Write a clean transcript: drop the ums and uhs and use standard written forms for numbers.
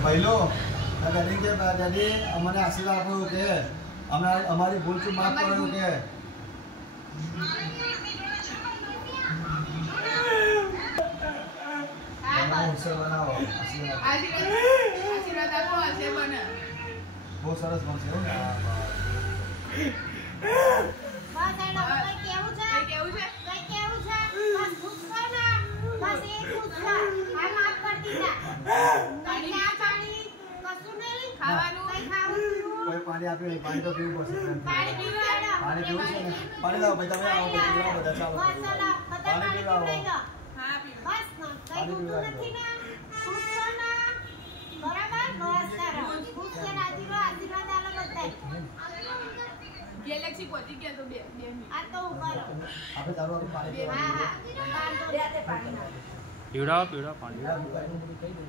પહેલો ડેડી કે ડેડી અમને આશીર્વાદ આપો કે અમારી ભૂલ ચૂક માફ કરો કે બનાવો આશીર્વાદ આપો આજે બને બહુ સરસ બનશે હો पानी आप पानी तो पीવું પડશે પાણી પીવું છે ને પાણી લાવો ભાઈ તમે આવો બધા ચાલો પાણી પીવાઓ હા પીવું બસ કઈ દુખતું નથી ને ખુશ છો ના બરાબર બસ સરસ ખુશ છે આશીર્વાદ આલો બધાય ગેલેક્સી પહોંચી ગયા તો બે આ તો ઉપર આપણે ચાલો પાણી હા હા પાણી પીવડાવો પાણી કહી દો